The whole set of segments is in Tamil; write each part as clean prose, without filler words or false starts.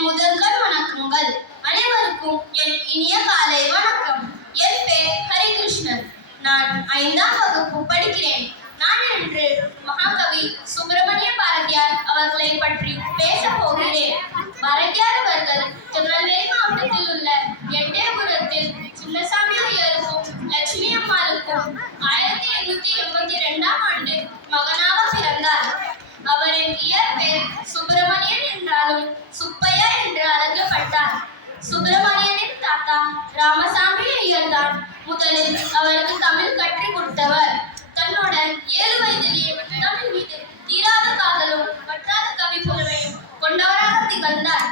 என் முதல்கள் வணக்கங்கள். அனைவருக்கும் என் இனிய காலை வணக்கம். என் பேர் ஹரிகிருஷ்ணன். நான் 5ஆம் வகுப்பு படிக்கிறேன். நான் இன்று மகாகவி சுப்பிரமணிய பாரதியார் அவர்களை பற்றி பேச போகிறேன். பாரதியார் அவர்கள் திருநெல்வேலி மாவட்டத்தில் உள்ள எட்டயபுரத்தில் சின்னசாமி ஐயருக்கும் லட்சுமி அம்மாளுக்கும் 1882ஆம் ஆண்டு மகனாக பிறந்தார். அவரின் இயற்பெயர் சுப்பிரமணியன் என்றாலும் சுப்பையா என்று அழைக்கப்பட்டார். சுப்பிரமணியனின் தாத்தா ராமசாமி ஐயர் தான் முதலில் அவருக்கு தமிழ் கற்றுக் கொடுத்தவர். தன்னுடன் 7 வயதிலேயே தமிழ் மீது தீராத காதலும் வற்றாத கவி புலமையும் கொண்டவராக திகழ்ந்தார்.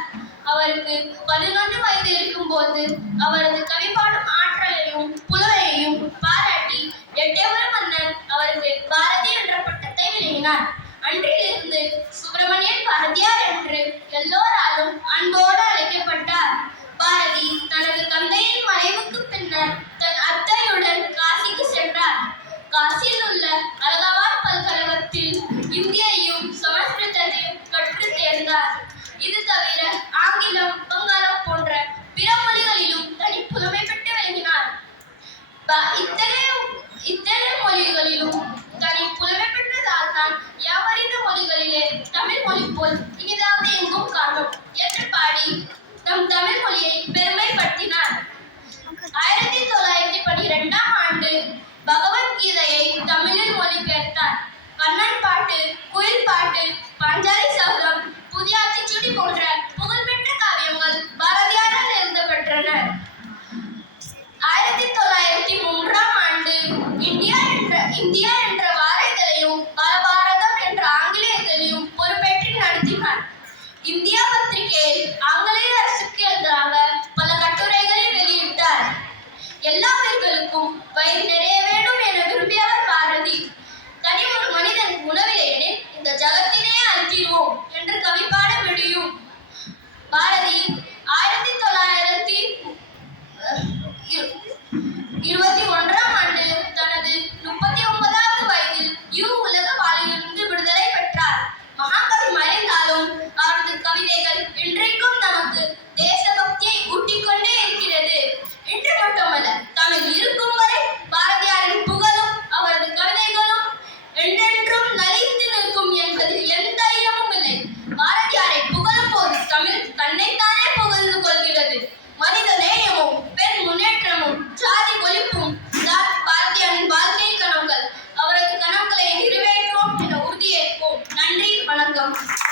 அவருக்கு 11 வயது இருக்கும் போது அவரது கவி பாடும் ஆற்றலையும் புலமையையும் பாராட்டி எட்டயபுரம் மன்னன் அவருக்கு பாரதி என்ற பட்டத்தை வழங்கினார். அன்றிலிருந்து சுப்பிரமணியன் பாரதியார் என்று எல்லோராலும் அன்போடு அழைக்கப்பட்டார். பாரதி தனது தந்தையின் மறைவுக்கு பின்னர் தன் அத்தையுடன் காசிக்கு சென்றார். காசியில் உள்ள அலகாபாத் பல்கலைக்கழகத்தில் இந்தியையும் சமஸ்கிருதத்தையும் கற்றுத் தேர்ந்தார். இது தவிர ஆங்கிலம், வங்காளம் போன்ற பிற மொழிகளிலும் தனி புலமை பெற்று விளங்கினார். இத்தனை மொழிகளிலும் தனி புலமை பெற்றதால் தான் யாவறிந்த மொழிகளிலே தமிழ் மொழி போல் இனிதாவது எங்கும் காணும் என்று பாடி நம் தமிழ் மொழியை பெருமைப்படுத்தினார். 1912ஆம் ஆண்டு பகவத்கீதையை தமிழில் மொழிபெயர்த்தார். கண்ணன் பாட்டு, குயில் பாட்டு, பாஞ்சாலி சபதம், புதிய ஆத்திச்சூடி போன்ற புகழ்பெற்ற காவியங்கள் பாரதியாரால் எழுதப்பெற்றன. 1903ஆம் ஆண்டு இந்தியா என்ற வார இதழையும் பாரதம் என்ற ஆங்கில இதழையும் பொறுப்பேற்று நடத்தினார். இந்தியா